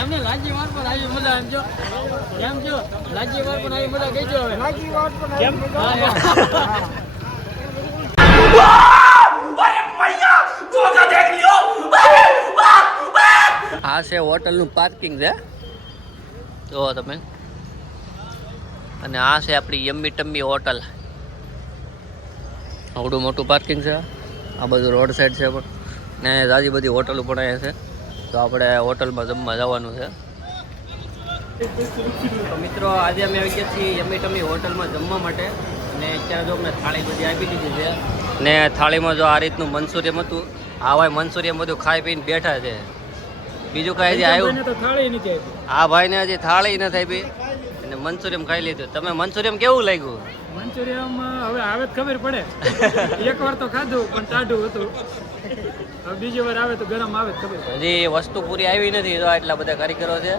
એમને લાજી વાર પર આવી મજા એમ જો લાજી વાર પર આવી મજા કહેજો હવે લાજી વાર પર કેમ આ છે હોટલનું પાર્કિંગ છે જો તમે અને આ છે આપણી યમ્મી ટમ્મી હોટલ આવડું મોટું પાર્કિંગ છે આ બધું રોડ સાઈડ છે પણ ને જાજી બધી હોટલો પણ અહીંયા છે તો આપણે હોટલમાં જમવા જવાનું છે તો મિત્રો આજે અમે આવી ગયા છીએ યમ્મી ટમ્મી હોટલમાં જમવા માટે અને અત્યારે જો અમને થાળી બધી આપી દીધી છે ને થાળીમાં જો આ રીતનું મંચુરિયમ હતું આ ભાઈ મંચુરિયમ બધું ખાઈ પીને બેઠા છે બીજું કાંઈ હજી આવ્યું આ ભાઈને હજી થાળી નથી આપી અને મંચુરિયમ ખાઈ લીધું તમે મંચુરિયમ કેવું લાગ્યું મંચુરિયમ હવે આવે જ ખબર પડે એકવાર તો ખાધું પણ ટાઢું હતું હવે બીજી વાર આવે તો ગરમ આવે ખબર હજી વસ્તુ પૂરી આવી નથી તો એટલા બધા કારીગરો છે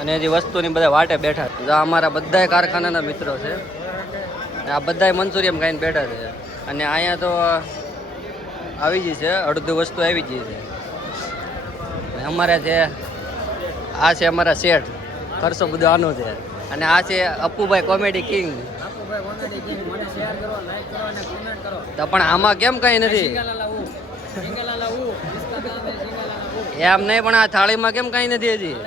અને હજી વસ્તુની બધા વાટે બેઠા છે અમારા બધા કારખાનાના મિત્રો છે આ બધા મંચુરિયમ ખાઈને બેઠા છે અને અહીંયા તો આવી ગઈ છે અડધું વસ્તુ આવી ગઈ છે અમારે છે આ છે અમારા શેઠ ખર્ચો બધો આનો છે અને આ છે અપ્પુભાઈ કોમેડી કિંગ તો પણ આમાં કેમ કઈ નથી એમ નહીં પણ આ થાળીમાં કેમ કઈ નથી હજી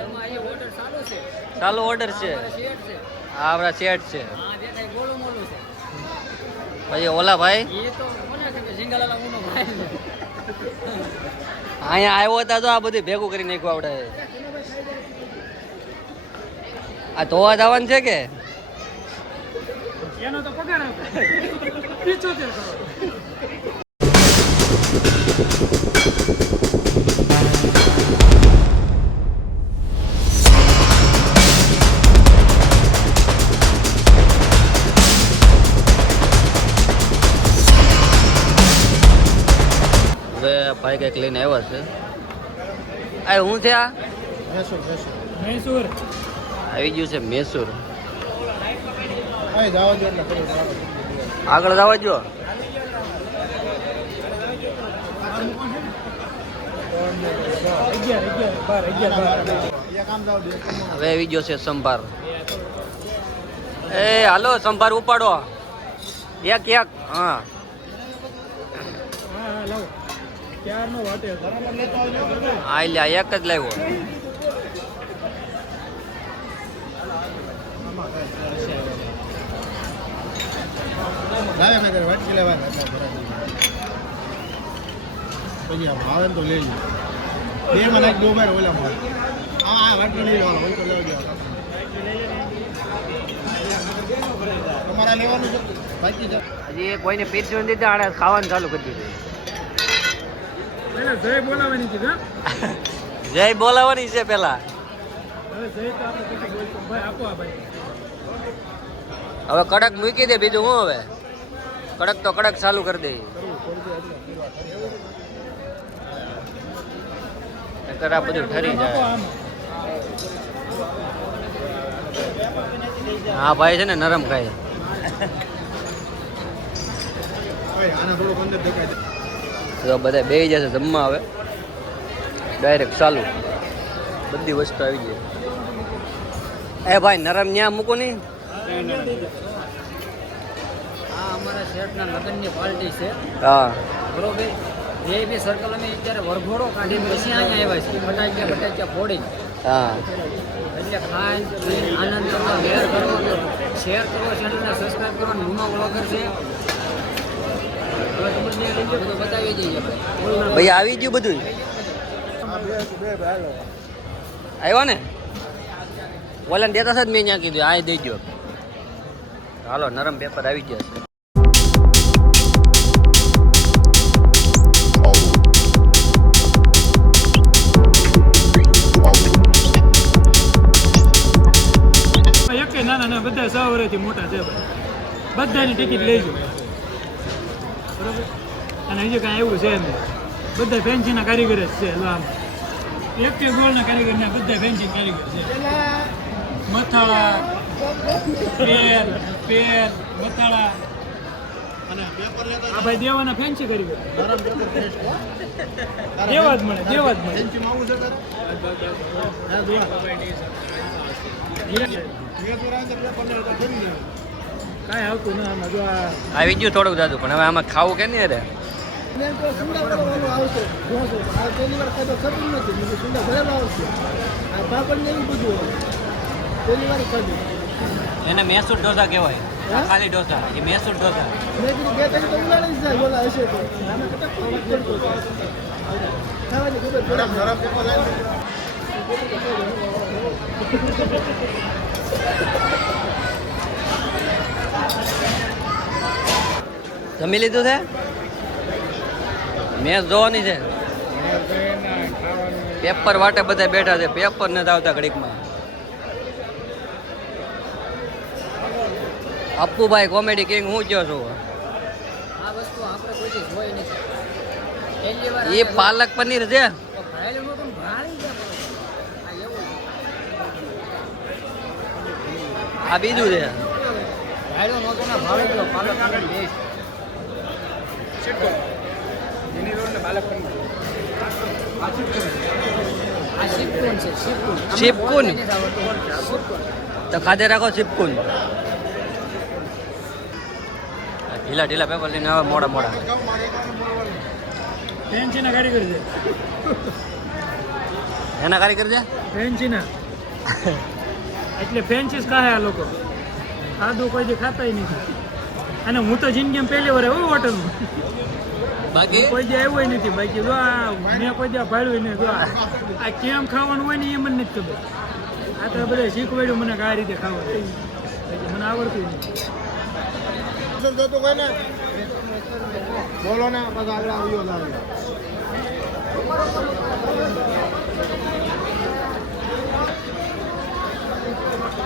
ચાલુ ઓર્ડર છે આ આપણા શેઠ છે પછી ઓલા ભાઈ અહીંયા આવ્યો હતા તો આ બધું ભેગું કરી નાખ્યું આવડે આ ધોવા જવાનું છે કે એનો તો પગાર 75 કરોડ ભાઈ કંઈક લઈને આવ્યા છે આ હું છે આ મૈસૂર આવી ગયું છે મૈસૂર આગળ જવા જો હવે આવી ગયો છે સંભાર એ હાલો સંભાર ઉપાડો એક હા આ લ્યા એક જ લાવ્યો આવે તો લઈ બે મને દો બાર ઓલા હા વાટકી લઈ લેવાનો હોય તો લેવા તમારા લેવાનું છે બાકી છે હજી કોઈને પીરસી દીધા આને ખાવાનું ચાલુ કરી દીધું જય બોલાવાની છે જય બોલાવાની છે પેલા હવે કડક મૂકી દે બીજું હું હવે કડક તો કડક ચાલુ કરી દે આ બધું ઠરી જાય હા ભાઈ છે ને નરમ ખાય તો બધા બે જશે જમવા આવે ડાયરેક્ટ ચાલુ બધી વસ્તુ આવી ગઈ એ ભાઈ નરમ ન્યા મૂકો નહીં આ અમારા શેઠના લગ્નની પાર્ટી છે હા બરોબર એ બી સર્કલ અમે અત્યારે વરઘોડો કાઢી પછી અહીંયા આવ્યા છે બટાક્યા ફોડી હા એટલે ખાઈ આનંદ કરો વેર કરો શેર કરો ચેનલને સબસ્ક્રાઈબ કરો નુમા વ્લોગર છે બતાવી દઈએ ભાઈ આવી ગયું બધું આવ્યો ને ઓલા દેતા છે મેં ત્યાં કીધું આ દઈ ગયો હાલો નરમ પેપર આવી ગયા છે નાના બધા 100 વર્ષથી મોટા છે બધાની ટિકિટ લઈજો બરોબર અને હજી કાંઈ એવું છે નહીં બધા ફેન્સીના કારીગર જ છે આમ એક ગોળના કારીગર ને બધા ફેન્સી કારીગર છે મથાળા પેર મથાળા અને પેપર લેતા આ ભાઈ દેવાના ફેન્સી કરી ગયો ગરમ પેપર ટેસ્ટ હો દેવા જ મળે દેવા જ મળે ફેન્સી માં આવું છે તારે હા દુઆ ये तो रात पेपर लेता ફરી લે કાંઈ આવતું ના આમાં જો આ આવી ગયું થોડુંક દાદુ પણ હવે આમાં ખાવું કે નહીં રે મેં તો સુંદર કરવાનું આવશે જોજો આ પહેલી વાર ખાધો ખબર નથી મને સુંદર ભરેલો આવશે આ પાપડ ને એવું બધું હોય પહેલી વાર ખાધું એને મૈસૂર ઢોસા કહેવાય ખાલી ઢોસા એ મૈસૂર ઢોસા મેં કીધું બે ત્રણ તો ઉલાડી જ જાય બોલા હશે તો આમાં કેટલા કોઈ કરતો ખાવાની ખબર ગરમ ગરમ પેપર લાવી જમી લીધું છે મેચ જોવાની છે પેપર વાટે બધા બેઠા છે પેપર નથી આવતા ઘડીકમાં અપ્પુભાઈ કોમેડી કિંગ હું કયો છું આ વસ્તુ આપણે કોઈ દી જોઈ નથી પહેલી વાર એ પાલક પનીર છે ભાઈલું પણ ભાળી જાય આ એવું આ બીજું છે ભાઈલું નહોતો ને ભાળી ગયો પાલક પનીર બેસ્ટ આ શિપકુન છે શિપકુન શિપકુન? શિપકુન તો ખાધે રાખો ચીપકુન ઢીલા ઢીલા પેપર લઈને આવે મોડા મોડા ફેન્સીના કારીગર છે એના કારીગર છે ફેન્સીના એટલે ફેન્સીસ કાહે આ લોકો સાદું કોઈ દી ખાતાય નથી અને હું તો જિંદગીમાં પહેલી વાર આવ્યો હોટલમાં બાકી કોઈ દી આવ્યો નથી બાકી જો આ મેં કોઈ દી ભાડ્યું નહીં જો આ કેમ ખાવાનું હોય ને એ મને નથી ખબર આ તો બધા શીખવાડ્યું મને કે આ રીતે ખાવાનું બાકી મને આવડતું નહીં જોતો કોઈ ને બોલો ને બસ આગળ આવ્યો લાવે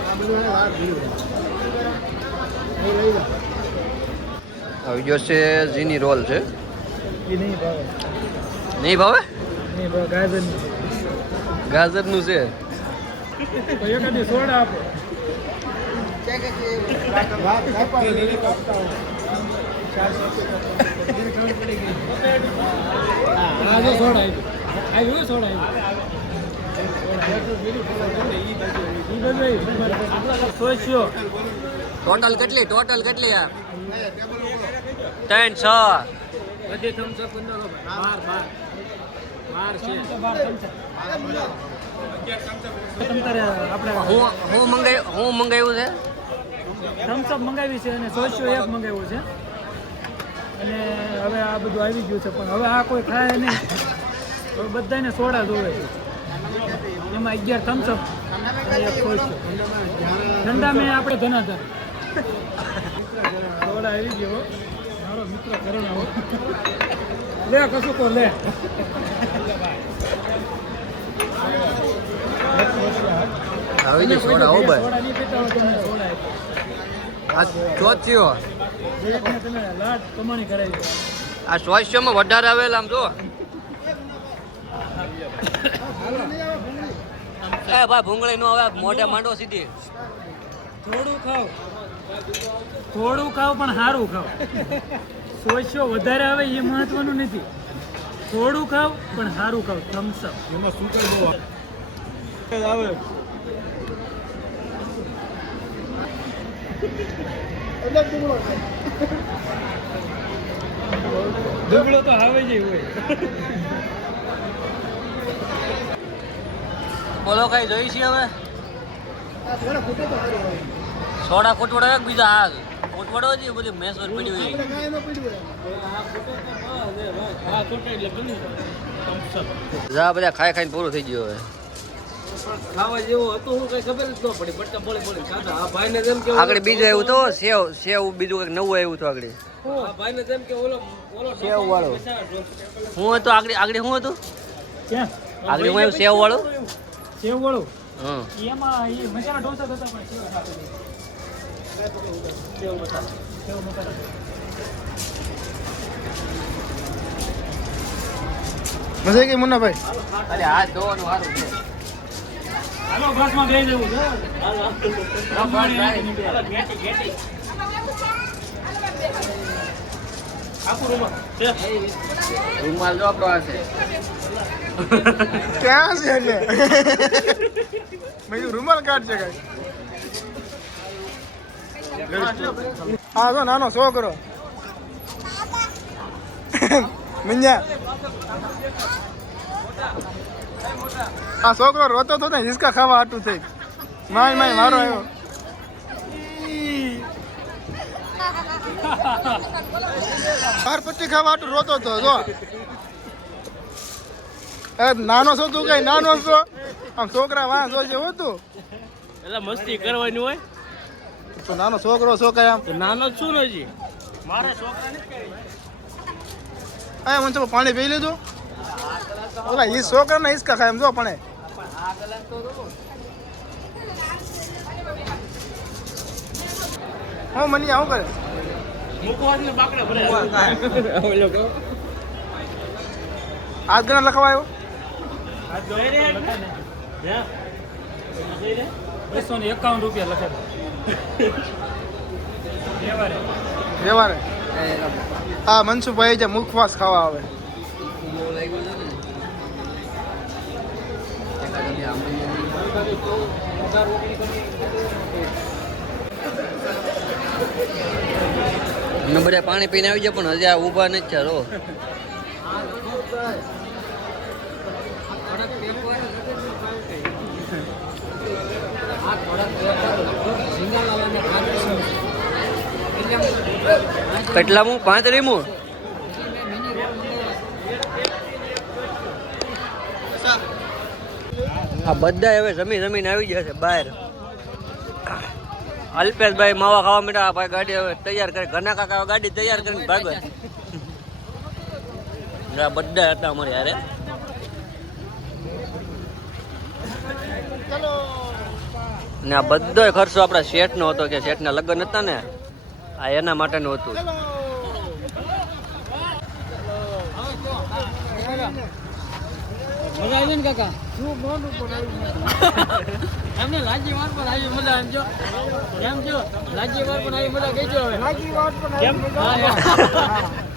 આ બધું વાર ભીડ એ લઈ લો આવી ગયો છે ઝીની રોલ છે એ નહીં ભાવે નહીં ભાવે નહીં ભાવે ગાજરની ગાજરનું છે તો એકાદી સોડા આપો વાત કાપા લઈ કાપતા આ જો સોડા આવ્યું સોડા આવ્યું સોચ્યો ટોટલ કેટલી આ 3 6 બધી થમ્સઅપ 12 છે આપણે હું મંગાવ્યું છે થમ્સઅપ મંગાવી છે અને સોચ્યો એક મંગાવ્યું છે અને હવે આ બધું આવી ગયું છે પણ હવે આ કોઈ ખાય નહીં તો બધાને સોડા જોવે છે એમાં 11 થમ્સઅપ અને એક સોચ્યો ઠંડા મેં આપણે ધનાધર સોડા આવી ગયો મારો મિત્ર કરણ આવો લે કશું કો લે આવી ગઈ સોડા હો ભાઈ સોડા નહીં પીતા હોય તમને સોડા આ ચોચ્યો એકને તમે લાટ કમાણી કરાવી આ સ્વાસ્થ્યમાં વધારે આવેલ આમ જો એ ભાઈ ભૂંગળી નો આવે મોઢે માંડો સીધી થોડું ખાવ પણ સારું ખાવ સોચ્યો વધારે આવે એ મહત્વનું નથી થોડું ખાવ પણ સારું ખાવ થમ્સઅપ એમાં શું કરી દો આવે દુબળો તો આવે જ હોય બોલો કઈ જોઈ છે હવે થોડા ફૂટે તો સારું હોય સોડા કોટવડો એક બીજા આ કોટવડો છે બધી મેસોર પડી હોય આપણે કાંઈ ન પડ્યું જા બધા ખાઈ ખાઈને પૂરું થઈ ગયું હવે ખાવા જેવું હતું હું કઈ ખબર જ ન પડી પડતા બોલે બોલે ખાધા આ ભાઈને જેમ કે આગળ બીજું આવ્યું તો સેવ બીજું કંઈક નવું આવ્યું હતું આગળ આ ભાઈને જેમ કે ઓલો સેવ વાળો હું હતું આગળ શું હતું ક્યાં આગળ હું આવ્યું સેવ વાળું સેવ વાળું હં એમાં એ મસાલા ઢોસા થતા પણ સેવ મસાલા મજા ગઈ મુન્નાભાઈ અરે હાથ ધોવાનું સારું છે હાલો બસમાં બેસી જવું છે આપું રૂમમાં રૂમાલ જો આપણો આ છે ક્યાં છે એટલે મેં કીધું રૂમાલ કાઢશે કઈ હા જો નાનો છોકરો મિન્યા આ છોકરો રોતો હતો ને હિસકા ખાવા હાટું થઈ માય માય મારો આવ્યો બાર પટ્ટી ખાવા હાટું રોતો હતો જો નાનો છો તું કઈ નાનો છો આમ છોકરા વાં જોજે હોતું એટલે મસ્તી કરવાની હોય તો નાનો છોકરો છો કઈ આમ તો નાનો જ છું ને હજી મારા છોકરાને જ કરી આ મને તો પાણી પી લીધું ઓલા ઈ છોકરા ને હિસકા ખાય એમ જો પણ હું મની આવું કરે મૂકવાને બાકડા ભરે ઓલો હાથ ગણા લખવાયો આ જોઈ રે હે જોઈ રે 251 રૂપિયા લખે વ્યવહારે હા મનસુખભાઈ જે મુખવાસ ખાવા આવે અમે બધા પાણી પીને આવી જાય પણ હજી આ ઊભા નથી છે રો કેટલા હું 5 રીમું આ બધા હવે જમીને આવી જશે બહાર અલ્પેશભાઈ માવા ખાવા માંડ્યા ભાઈ ગાડી હવે તૈયાર કરી ઘણા કાકા ગાડી તૈયાર કરીને ભાગો આ બધા હતા અમારે યારે ને આ બધો ખર્ચો આપણા શેઠનો હતો કે શેઠના લગ્ન હતા ને આ એના માટેનું હતું મજા આવી ને કાકા શું મોઢું પણ એમને લાજી વાર પણ આવી મજા એમ જો લાજી વાર પણ આવી મજા કહેજો હવે લાગી વાત પણ કેમ? આવી.